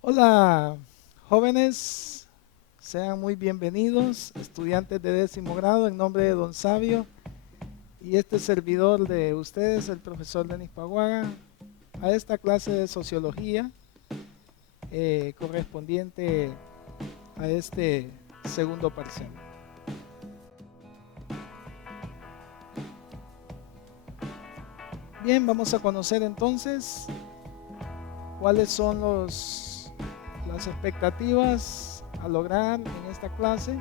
Hola, jóvenes, sean muy bienvenidos, estudiantes de 10º grado, en nombre de Don Sabio y este servidor de ustedes, el profesor Denis Paguaga, a esta clase de sociología correspondiente a este segundo parcial. Bien, vamos a conocer entonces cuáles son las expectativas a lograr en esta clase.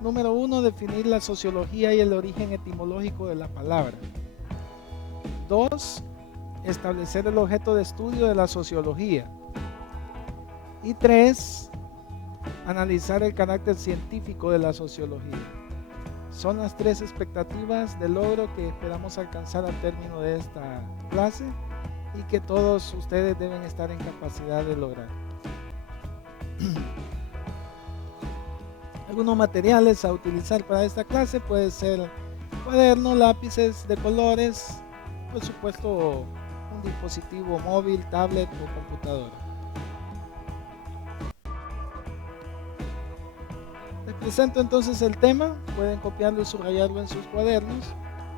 Número 1, definir la sociología y el origen etimológico de la palabra. 2, establecer el objeto de estudio de la sociología. Y 3, analizar el carácter científico de la sociología. Son las 3 expectativas de logro que esperamos alcanzar al término de esta clase y que todos ustedes deben estar en capacidad de lograr. Algunos materiales a utilizar para esta clase puede ser cuadernos, lápices de colores, por supuesto un dispositivo móvil, tablet o computadora. Les presento entonces el tema, pueden copiarlo y subrayarlo en sus cuadernos.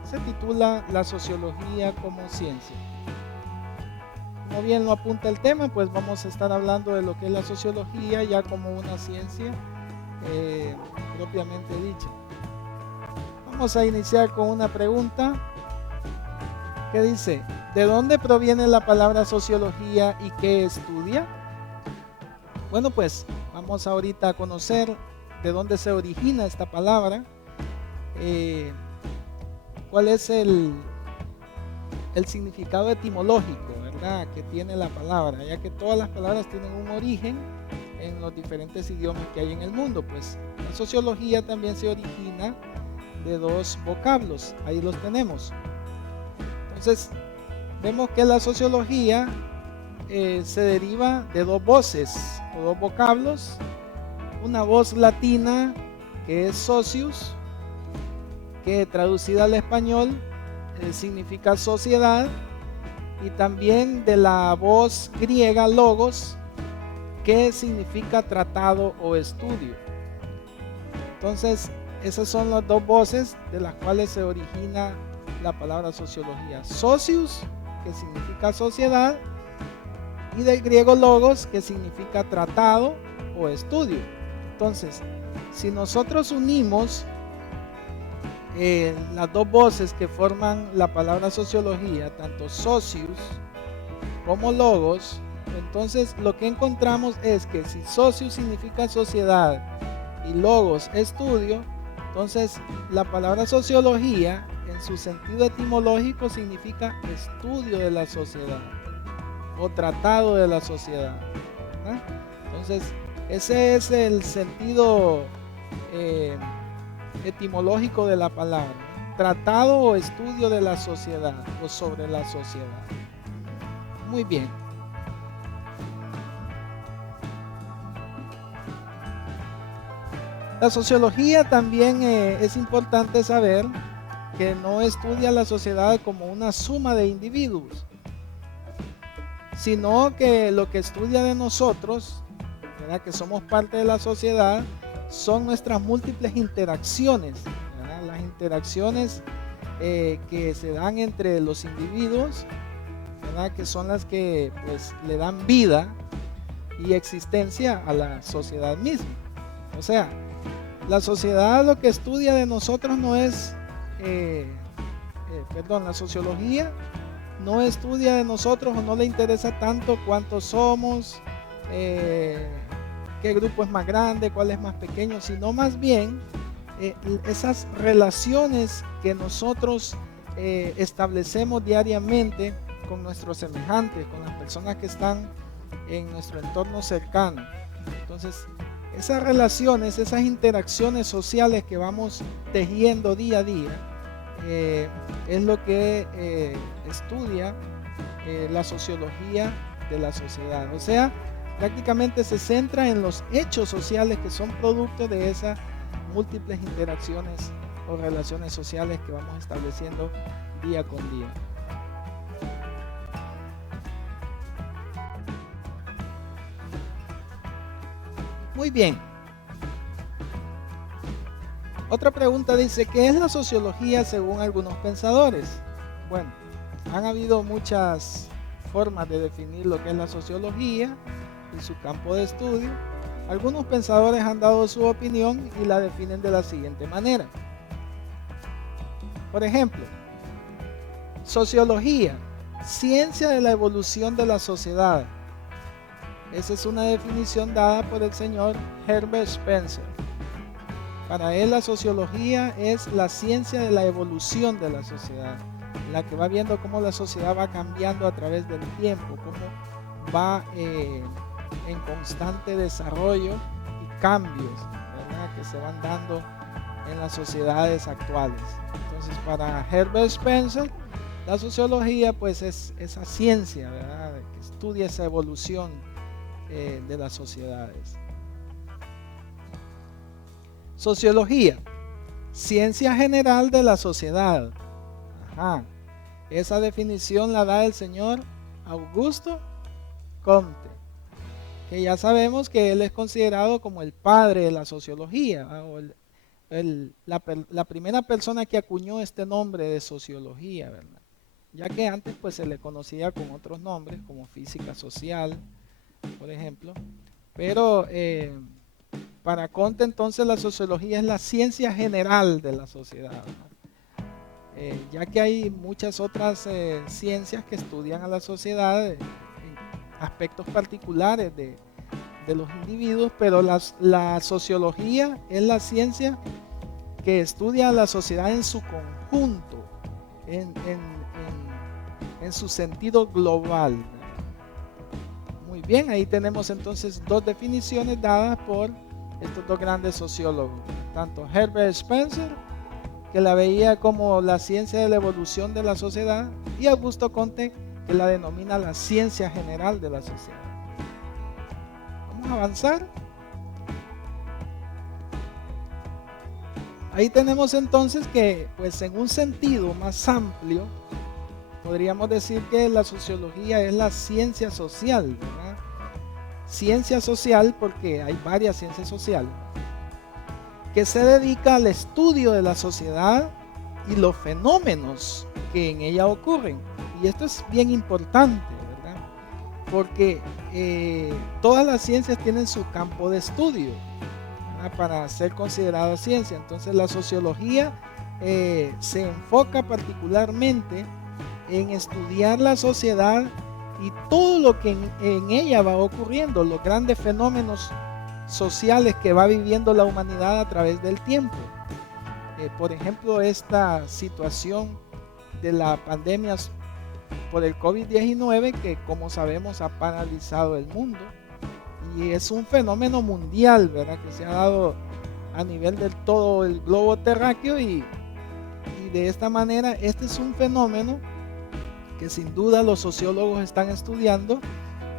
Se titula La sociología como ciencia. Como bien lo apunta el tema, pues vamos a estar hablando de lo que es la sociología ya como una ciencia propiamente dicha. Vamos a iniciar con una pregunta que dice: ¿de dónde proviene la palabra sociología y qué estudia? Bueno, pues vamos ahorita a conocer de dónde se origina esta palabra, cuál es el significado etimológico, ¿verdad?, que tiene la palabra, ya que todas las palabras tienen un origen en los diferentes idiomas que hay en el mundo. Pues la sociología también se origina de 2 vocablos, ahí los tenemos. Entonces vemos que la sociología se deriva de 2 voces o 2 vocablos, una voz latina que es socius, que traducida al español significa sociedad, y también de la voz griega logos, que significa tratado o estudio. Entonces esas son las 2 voces de las cuales se origina la palabra sociología: socius, que significa sociedad, y del griego logos, que significa tratado o estudio. Entonces, si nosotros unimos las 2 voces que forman la palabra sociología, tanto socius como logos, entonces lo que encontramos es que si socius significa sociedad y logos estudio, entonces la palabra sociología en su sentido etimológico significa estudio de la sociedad o tratado de la sociedad, ¿verdad? Entonces ese es el sentido etimológico de la palabra: tratado o estudio de la sociedad o sobre la sociedad. Muy bien. La sociología también es importante saber que no estudia la sociedad como una suma de individuos, sino que lo que estudia de nosotros, ¿verdad?, que somos parte de la sociedad, son nuestras múltiples interacciones, ¿verdad?, las interacciones que se dan entre los individuos, ¿verdad?, que son las que pues le dan vida y existencia a la sociedad misma. O sea, la sociedad lo que estudia de nosotros no es, la sociología no estudia de nosotros o no le interesa tanto cuántos somos, qué grupo es más grande, cuál es más pequeño, sino más bien esas relaciones que nosotros establecemos diariamente con nuestros semejantes, con las personas que están en nuestro entorno cercano. Entonces, esas relaciones, esas interacciones sociales que vamos tejiendo día a día, es lo que estudia la sociología de la sociedad. O sea, prácticamente se centra en los hechos sociales que son producto de esas múltiples interacciones o relaciones sociales que vamos estableciendo día con día. Muy bien. Otra pregunta dice, ¿qué es la sociología según algunos pensadores? Bueno, han habido muchas formas de definir lo que es la sociología y su campo de estudio. Algunos pensadores han dado su opinión y la definen de la siguiente manera. Por ejemplo, sociología, ciencia de la evolución de la sociedad. Esa es una definición dada por el señor Herbert Spencer. Para él la sociología es la ciencia de la evolución de la sociedad, la que va viendo cómo la sociedad va cambiando a través del tiempo, cómo va en constante desarrollo y cambios, ¿verdad?, que se van dando en las sociedades actuales. Entonces, para Herbert Spencer, la sociología pues es esa ciencia, ¿verdad?, que estudia esa evolución de las sociedades. Sociología, ciencia general de la sociedad. Ajá. Esa definición la da el señor Augusto Comte, que ya sabemos que él es considerado como el padre de la sociología, o la primera persona que acuñó este nombre de sociología, ¿verdad? Ya que antes pues se le conocía con otros nombres como física social, por ejemplo, pero para Comte entonces la sociología es la ciencia general de la sociedad, ya que hay muchas otras ciencias que estudian a la sociedad en aspectos particulares de los individuos, pero la sociología es la ciencia que estudia a la sociedad en su conjunto, en su sentido global. Muy bien, ahí tenemos entonces dos definiciones dadas por estos dos grandes sociólogos, tanto Herbert Spencer, que la veía como la ciencia de la evolución de la sociedad, y Augusto Comte, que la denomina la ciencia general de la sociedad. Vamos a avanzar. Ahí tenemos entonces que, pues en un sentido más amplio, podríamos decir que la sociología es la ciencia social, ¿verdad? Ciencia social porque hay varias ciencias sociales que se dedica al estudio de la sociedad y los fenómenos que en ella ocurren. Y esto es bien importante, ¿verdad? Porque todas las ciencias tienen su campo de estudio, ¿verdad?, para ser considerada ciencia. Entonces la sociología se enfoca particularmente en estudiar la sociedad y todo lo que en ella va ocurriendo, los grandes fenómenos sociales que va viviendo la humanidad a través del tiempo. Por ejemplo, esta situación de la pandemia por el COVID-19, que como sabemos ha paralizado el mundo, y es un fenómeno mundial, ¿verdad?, que se ha dado a nivel de todo el globo terráqueo, y de esta manera este es un fenómeno que sin duda los sociólogos están estudiando,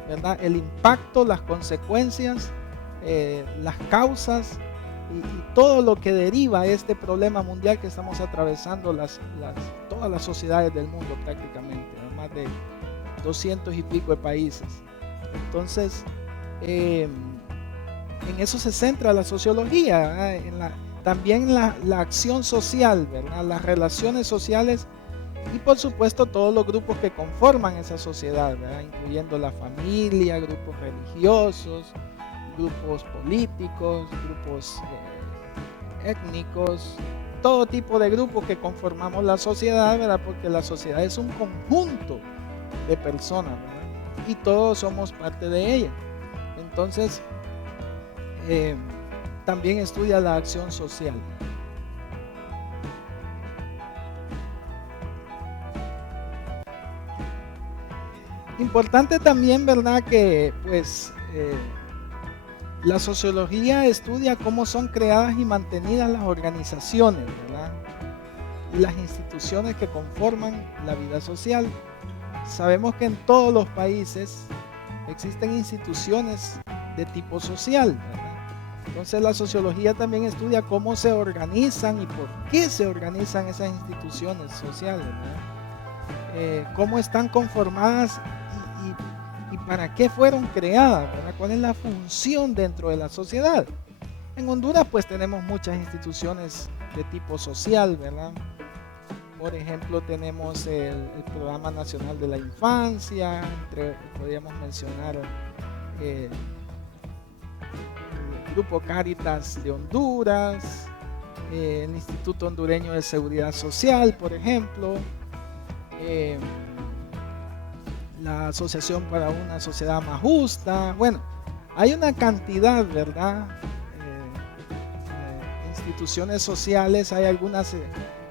¿verdad?, el impacto, las consecuencias, las causas y todo lo que deriva este problema mundial que estamos atravesando todas las sociedades del mundo prácticamente, más de 200 y pico de países. Entonces, en eso se centra la sociología, también la acción social, ¿verdad?, las relaciones sociales y por supuesto todos los grupos que conforman esa sociedad, ¿verdad?, incluyendo la familia, grupos religiosos, grupos políticos, grupos étnicos, todo tipo de grupos que conformamos la sociedad, ¿verdad?, porque la sociedad es un conjunto de personas, ¿verdad?, y todos somos parte de ella. Entonces, también estudia la acción social. Importante también, ¿verdad?, que pues la sociología estudia cómo son creadas y mantenidas las organizaciones, ¿verdad?, y las instituciones que conforman la vida social. Sabemos que en todos los países existen instituciones de tipo social, ¿verdad? Entonces la sociología también estudia cómo se organizan y por qué se organizan esas instituciones sociales, ¿verdad? Cómo están conformadas y para qué fueron creadas, ¿verdad? ¿Cuál es la función dentro de la sociedad? En Honduras pues tenemos muchas instituciones de tipo social, ¿verdad? Por ejemplo, tenemos el Programa Nacional de la Infancia, podríamos mencionar el Grupo Cáritas de Honduras, el Instituto Hondureño de Seguridad Social, por ejemplo, la Asociación para una Sociedad Más Justa. Bueno, hay una cantidad, ¿verdad? Instituciones sociales, hay algunas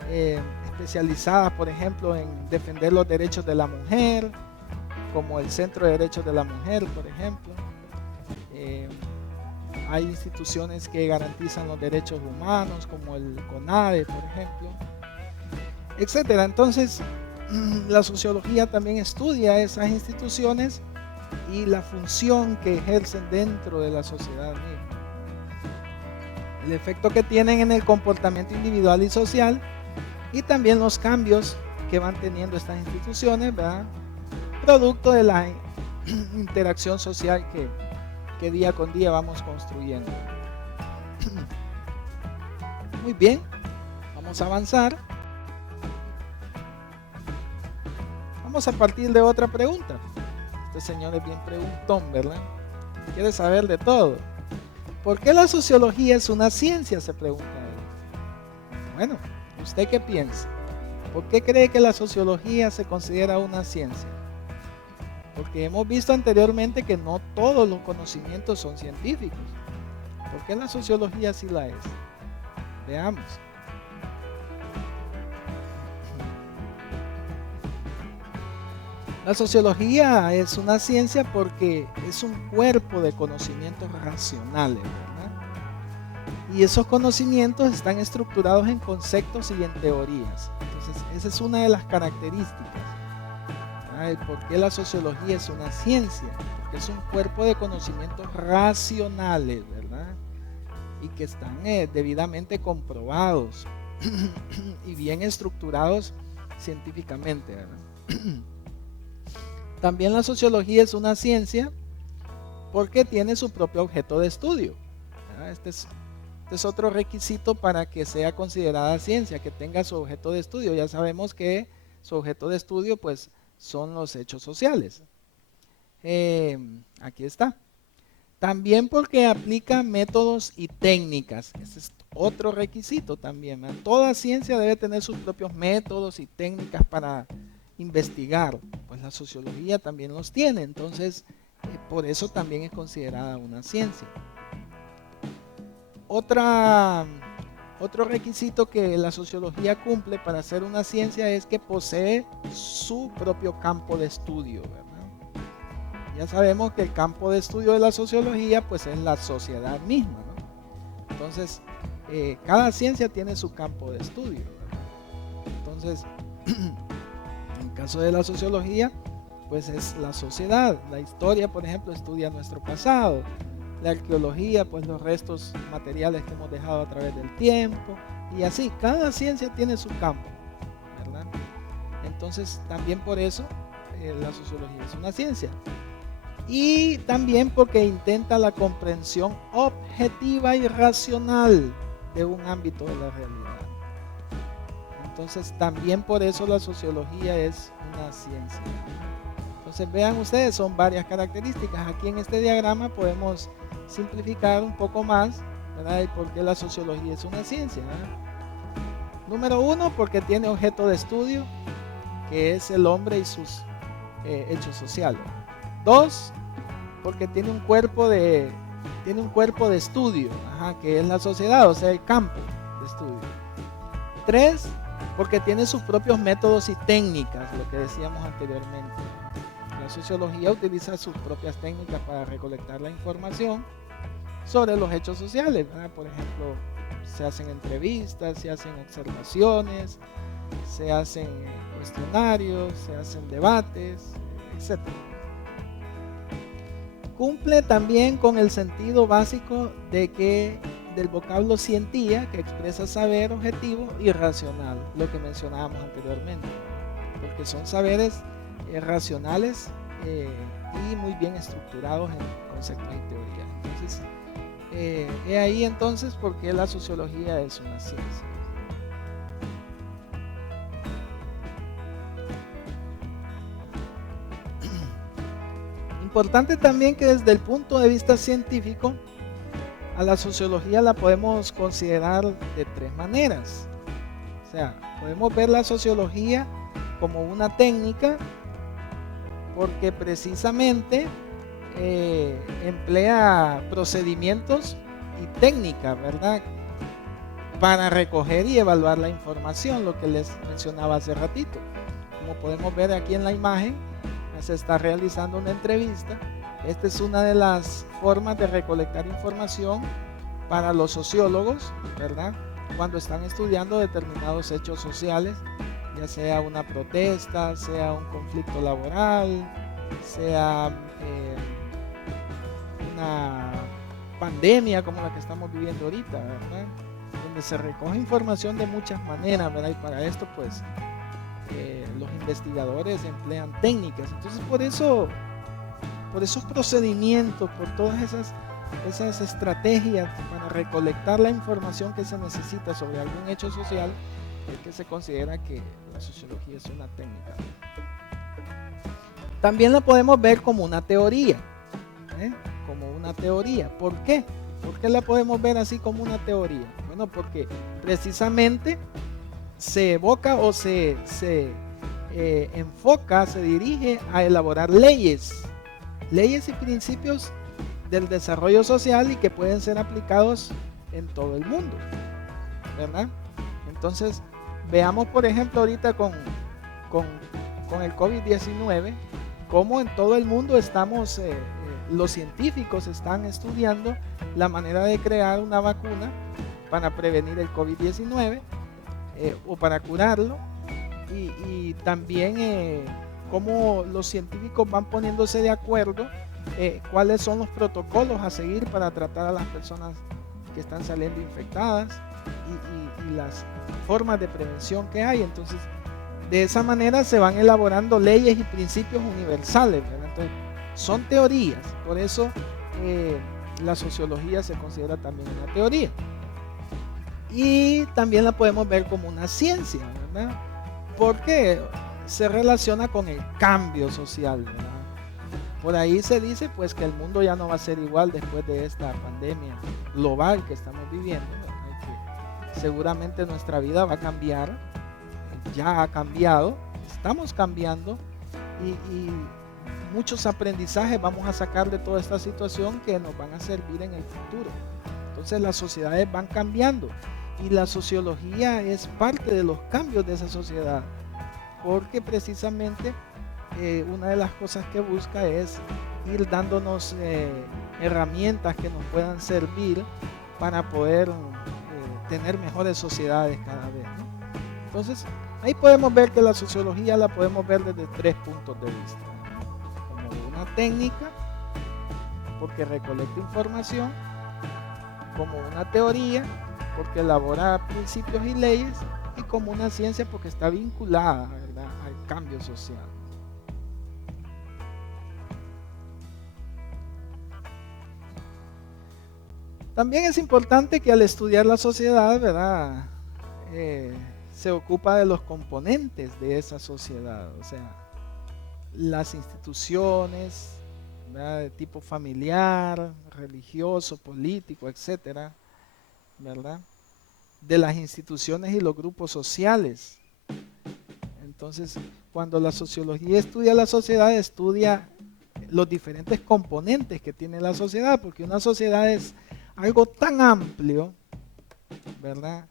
especializadas, por ejemplo, en defender los derechos de la mujer, como el Centro de Derechos de la Mujer, por ejemplo. Hay instituciones que garantizan los derechos humanos, como el CONADE, por ejemplo, etcétera. Entonces, la sociología también estudia esas instituciones y la función que ejercen dentro de la sociedad misma, el efecto que tienen en el comportamiento individual y social, y también los cambios que van teniendo estas instituciones, ¿verdad? Producto de la interacción social que día con día vamos construyendo. Muy bien, vamos a avanzar. Vamos a partir de otra pregunta. Este señor es bien preguntón, ¿verdad? Quiere saber de todo. ¿Por qué la sociología es una ciencia?, se pregunta él. Bueno, ¿usted qué piensa? ¿Por qué cree que la sociología se considera una ciencia? Porque hemos visto anteriormente que no todos los conocimientos son científicos. ¿Por qué la sociología sí la es? Veamos. La sociología es una ciencia porque es un cuerpo de conocimientos racionales, ¿verdad? Y esos conocimientos están estructurados en conceptos y en teorías. Entonces, esa es una de las características. ¿Por qué la sociología es una ciencia? Porque es un cuerpo de conocimientos racionales, ¿verdad? Y que están debidamente comprobados y bien estructurados científicamente, ¿verdad? También la sociología es una ciencia porque tiene su propio objeto de estudio. Este es otro requisito para que sea considerada ciencia, que tenga su objeto de estudio. Ya sabemos que su objeto de estudio pues son los hechos sociales. Aquí está. También porque aplica métodos y técnicas. Ese es otro requisito también, ¿verdad? Toda ciencia debe tener sus propios métodos y técnicas para investigar. Pues la sociología también los tiene. Entonces, por eso también es considerada una ciencia. Otro requisito que la sociología cumple para ser una ciencia es que posee su propio campo de estudio, ¿verdad? Ya sabemos que el campo de estudio de la sociología pues es la sociedad misma, ¿no? Entonces, cada ciencia tiene su campo de estudio, ¿verdad? Entonces, en el caso de la sociología, pues es la sociedad. La historia, por ejemplo, estudia nuestro pasado. La arqueología, pues los restos materiales que hemos dejado a través del tiempo, y así, cada ciencia tiene su campo, ¿verdad? Entonces, también por eso la sociología es una ciencia. Y también porque intenta la comprensión objetiva y racional de un ámbito de la realidad. Entonces, también por eso la sociología es una ciencia. Entonces, vean ustedes, son varias características. Aquí en este diagrama podemos simplificar un poco más, ¿verdad? Y por qué la sociología es una ciencia, ¿verdad? Número 1, porque tiene objeto de estudio, que es el hombre y sus hechos sociales. 2, porque tiene un cuerpo de estudio, que es la sociedad, o sea, el campo de estudio. 3, porque tiene sus propios métodos y técnicas, lo que decíamos anteriormente. La sociología utiliza sus propias técnicas para recolectar la información sobre los hechos sociales, ¿verdad? Por ejemplo, se hacen entrevistas, se hacen observaciones, se hacen cuestionarios, se hacen debates, etc. Cumple también con el sentido básico del vocablo cientía, que expresa saber objetivo y racional, lo que mencionábamos anteriormente, porque son saberes racionales y muy bien estructurados en conceptos y teoría. Entonces, he ahí entonces por qué la sociología es una ciencia. Importante también que desde el punto de vista científico, a la sociología la podemos considerar de tres maneras. O sea, podemos ver la sociología como una técnica porque precisamente emplea procedimientos y técnicas, ¿verdad?, para recoger y evaluar la información, lo que les mencionaba hace ratito. Como podemos ver aquí en la imagen, se está realizando una entrevista. Esta es una de las formas de recolectar información para los sociólogos, ¿verdad?, cuando están estudiando determinados hechos sociales, ya sea una protesta, sea un conflicto laboral, sea una pandemia como la que estamos viviendo ahorita, ¿verdad?, donde se recoge información de muchas maneras, ¿verdad? Y para esto pues los investigadores emplean técnicas. Entonces por esos procedimientos, por todas esas estrategias para recolectar la información que se necesita sobre algún hecho social, es que se considera que la sociología es una técnica. También la podemos ver como una teoría, como una teoría. ¿Por qué? ¿Por qué la podemos ver así como una teoría? Bueno, porque precisamente se evoca o se enfoca, se dirige a elaborar leyes y principios del desarrollo social y que pueden ser aplicados en todo el mundo, ¿verdad? Entonces, veamos por ejemplo ahorita con el COVID-19, cómo en todo el mundo estamos, los científicos están estudiando la manera de crear una vacuna para prevenir el COVID-19 o para curarlo, y también cómo los científicos van poniéndose de acuerdo cuáles son los protocolos a seguir para tratar a las personas que están saliendo infectadas y las formas de prevención que hay. Entonces, de esa manera se van elaborando leyes y principios universales, ¿verdad? Entonces, son teorías, por eso la sociología se considera también una teoría. Y también la podemos ver como una ciencia, ¿verdad?, porque se relaciona con el cambio social, ¿verdad? Por ahí se dice pues que el mundo ya no va a ser igual después de esta pandemia global que estamos viviendo, ¿verdad? Que seguramente nuestra vida va a cambiar, ya ha cambiado, estamos cambiando y muchos aprendizajes vamos a sacar de toda esta situación que nos van a servir en el futuro. Entonces las sociedades van cambiando y la sociología es parte de los cambios de esa sociedad, porque precisamente una de las cosas que busca es ir dándonos herramientas que nos puedan servir para poder tener mejores sociedades cada vez, ¿no? Entonces ahí podemos ver que la sociología la podemos ver desde tres puntos de vista: como una técnica, porque recolecta información; como una teoría, porque elabora principios y leyes; y como una ciencia, porque está vinculada, ¿verdad?, al cambio social. También es importante que al estudiar la sociedad, ¿verdad?, se ocupa de los componentes de esa sociedad, o sea, las instituciones, ¿verdad?, de tipo familiar, religioso, político, etcétera, ¿verdad?, de las instituciones y los grupos sociales. Entonces, cuando la sociología estudia la sociedad, estudia los diferentes componentes que tiene la sociedad, porque una sociedad es algo tan amplio, ¿verdad?,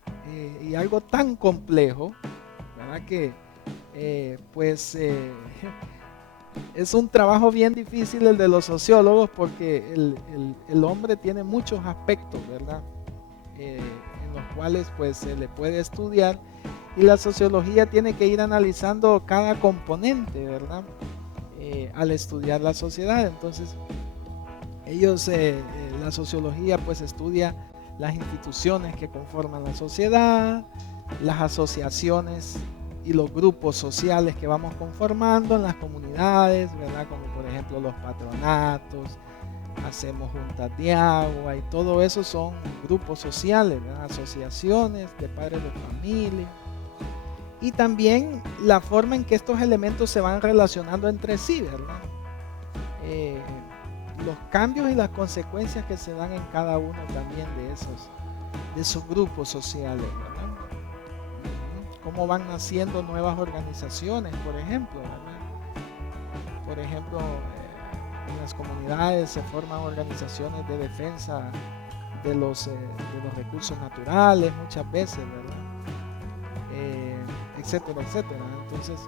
y algo tan complejo, ¿verdad?, que es un trabajo bien difícil el de los sociólogos, porque el hombre tiene muchos aspectos, ¿verdad?, en los cuales pues se le puede estudiar, y la sociología tiene que ir analizando cada componente, ¿verdad?, al estudiar la sociedad. Entonces la sociología pues estudia las instituciones que conforman la sociedad, las asociaciones y los grupos sociales que vamos conformando en las comunidades, ¿verdad? Como por ejemplo los patronatos, hacemos juntas de agua y todo eso son grupos sociales, ¿verdad? Asociaciones de padres de familia. Y también la forma en que estos elementos se van relacionando entre sí, ¿verdad? Los cambios y las consecuencias que se dan en cada uno también de esos grupos sociales, ¿verdad? Cómo van naciendo nuevas organizaciones, por ejemplo, ¿verdad? Por ejemplo, en las comunidades se forman organizaciones de defensa de los recursos naturales muchas veces, ¿verdad? Etcétera, etcétera. Entonces,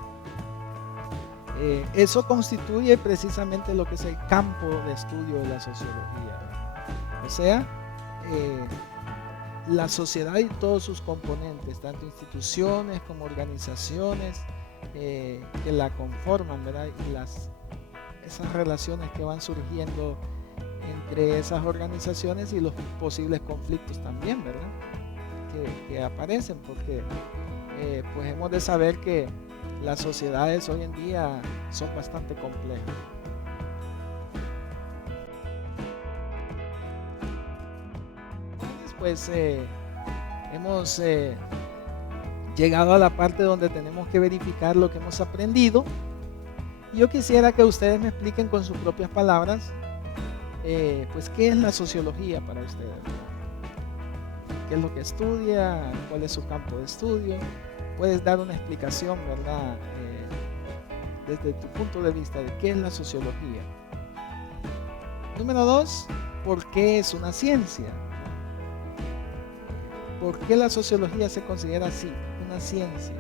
eso constituye precisamente lo que es el campo de estudio de la sociología, ¿verdad? O sea, la sociedad y todos sus componentes, tanto instituciones como organizaciones que la conforman, ¿verdad? Y esas relaciones que van surgiendo entre esas organizaciones y los posibles conflictos también, ¿verdad? Que aparecen, porque pues hemos de saber que las sociedades hoy en día son bastante complejas. Pues hemos llegado a la parte donde tenemos que verificar lo que hemos aprendido. Yo quisiera que ustedes me expliquen con sus propias palabras, pues qué es la sociología para ustedes, qué es lo que estudia, cuál es su campo de estudio. Puedes dar una explicación, ¿verdad? Desde tu punto de vista de qué es la sociología. Número 2, ¿por qué es una ciencia? ¿Por qué la sociología se considera así, una ciencia?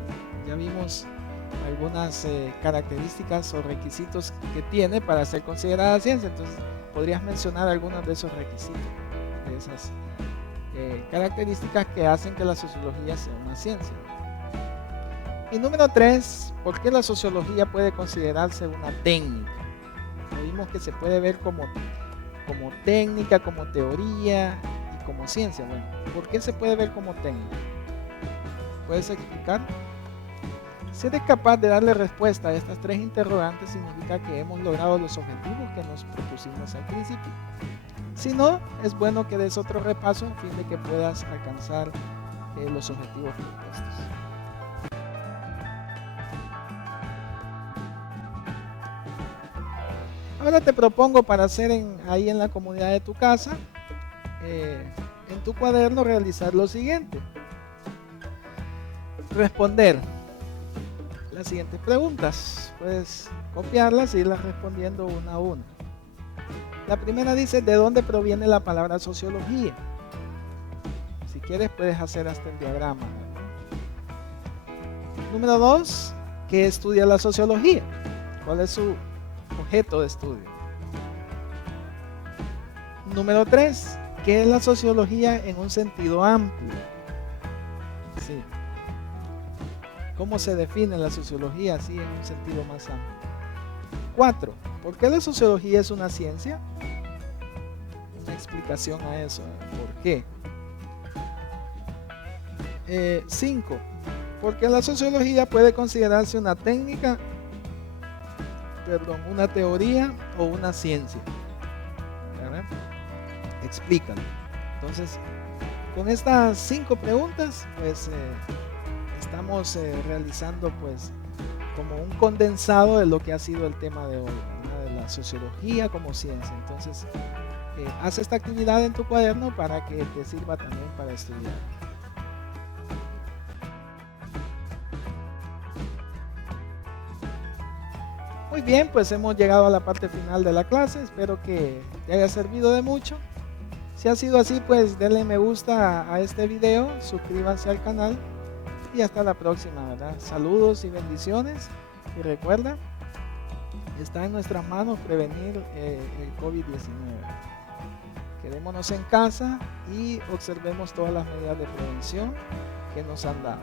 Ya vimos algunas características o requisitos que tiene para ser considerada ciencia. Entonces, ¿podrías mencionar algunos de esos requisitos, de esas características que hacen que la sociología sea una ciencia? Y número 3, ¿por qué la sociología puede considerarse una técnica? Vimos que se puede ver como técnica, como teoría y como ciencia. Bueno, ¿por qué se puede ver como técnica? ¿Puedes explicar? Si eres capaz de darle respuesta a estas 3 interrogantes, significa que hemos logrado los objetivos que nos propusimos al principio. Si no, es bueno que des otro repaso a fin de que puedas alcanzar los objetivos propuestos. Ahora te propongo para hacer ahí en la comunidad de tu casa, en tu cuaderno, realizar lo siguiente. Responder las siguientes preguntas. Puedes copiarlas e irlas respondiendo una a una. La primera dice, ¿de dónde proviene la palabra sociología? Si quieres puedes hacer hasta el diagrama, ¿no? Número 2, ¿qué estudia la sociología? ¿Cuál es su objeto de estudio? Número 3, ¿qué es la sociología en un sentido amplio? Sí. ¿Cómo se define la sociología así en un sentido más amplio? 4, ¿por qué la sociología es una ciencia? Una explicación a eso, ¿por qué? 5, ¿por qué la sociología puede considerarse una técnica, una teoría o una ciencia? ¿Verdad? Explícalo. Entonces, con estas 5 preguntas, pues estamos realizando pues como un condensado de lo que ha sido el tema de hoy, ¿verdad? De la sociología como ciencia. Entonces, haz esta actividad en tu cuaderno para que te sirva también para estudiar. Muy bien, pues hemos llegado a la parte final de la clase. Espero que te haya servido de mucho. Si ha sido así, pues denle me gusta a este video, suscríbanse al canal y hasta la próxima, ¿verdad? Saludos y bendiciones. Y recuerda, está en nuestras manos prevenir el COVID-19. Quedémonos en casa y observemos todas las medidas de prevención que nos han dado.